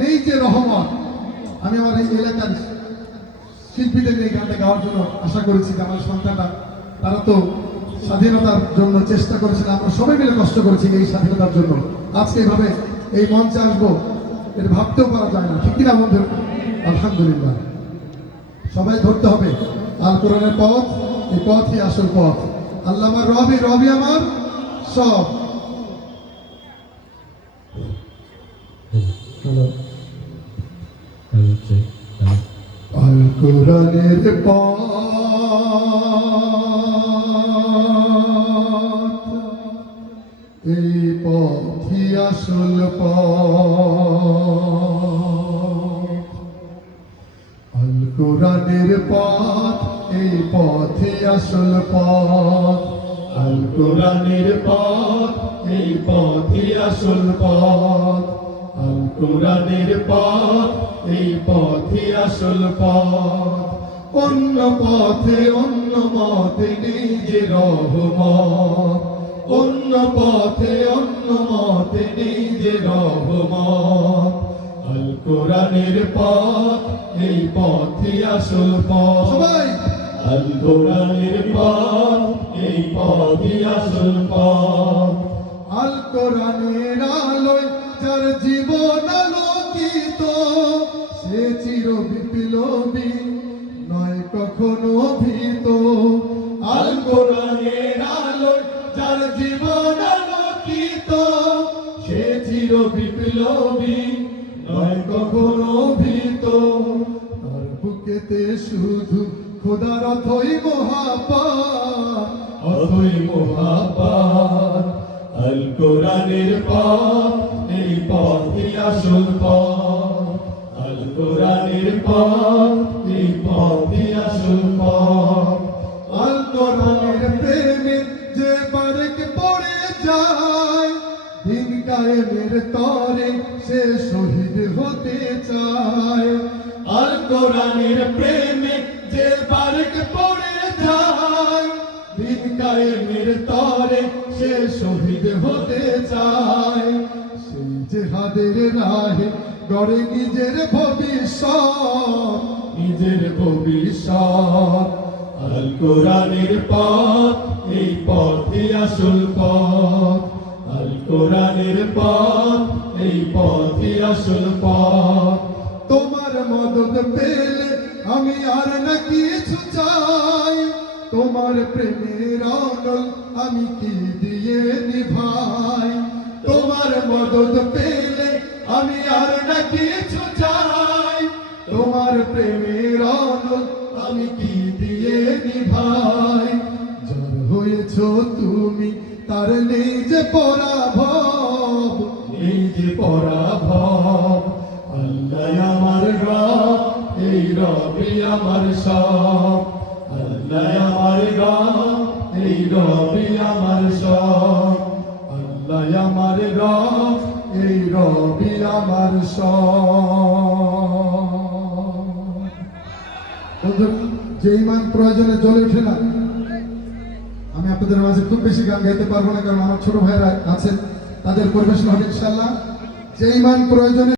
নেই যে রহমত আমি আমার এই এলাকার শিল্পীদের এই গানটা গাওয়ার জন্য আশা করেছি যে আমার সন্তানরা, তারা তো স্বাধীনতার জন্য চেষ্টা করেছেন, আমরা সবাই মিলে কষ্ট করেছি এই স্বাধীনতার জন্য। আজকে এভাবে এই মঞ্চে আসব, এটা ভাবতেও পারা যায় না। ঠিক কিনা বন্ধু আলহামদুলিল্লাহ। সবাই ধরতে হবে। আল কোরআনের পথ, এই পথই আসল পথ। আল্লাহ আমার রবি রবি আমার সব। হ্যালো আল কোরআনের পথ। এই পথই আসল পথ। আল কোরআনের পথ, এই পথে আসল পথ। আল কোরআনের পথ, এই পথে আসল পথ। কোরআনের পথ, এই পথে আসল পথ। অন্য পথে, অন্য মতে নিজে রহমত অন্য পথে, অন্য মতে নিজে রহমত আল কোরআনের পথ, এই পথে আসল পথ। সবাই! আল কোরআনের পথ, এই পথে আসল পথ। আল কোরআনের আলোয় যার জীবন সে চির বিপ্লবী নয় কখনো ভীত। আল কোরআনের যার জীবন আলোকিত, সে চির বিপ্লবী নয় কখনো ভীত। তার বুকেতে শুধু খোদার অথই মহাপাত অথই মহাপাত আল কোরআনের পথ এই পথই আসল পথ। কোরআনের পথ এই পথ প্রেমে যে বারেক পড়ে যায়, দিন কায়েমের তরে সে শহীদ হতে চায়। আল কোরআনের প্রেমে যে বারেক পড়ে যায়, দিন কায়েমের তরে সে শহীদ হতে চায়। জেহাদের রাহে গড়ে নিজের ভবিষ্যৎ নিজের ভবিষ্যৎ। আল কোরআনের পথ, এই পথে আসল পথ। আল কোরআনের পথ, এই পথে আসল পথ। তোমার মদত পেলে আমি আর না কিছু চাই। তোমার প্রেমের আমি কি দিয়ে নিভাই? আমি কি দিয়ে নিভাই যার হয়েছ তুমি, তার যে পরাভব যে পরাভব। আল্লাহ আমার রব, এই রবি আমার সব। আল্লাহ আমার রব, এই রবি আমার সব। আল্লাহ আমার রব, এই রবি আমার সব। বন্ধুরা যে ইমান প্রয়োজনে জ্বলে ওঠে না। আমি আপনাদের মাঝে খুব বেশি গান গাইতে পারব না, কারণ আমার ছোট ভাইরা আছেন, তাদের পরিবেশন হবে ইনশাল্লাহ যে ইমান প্রয়োজনে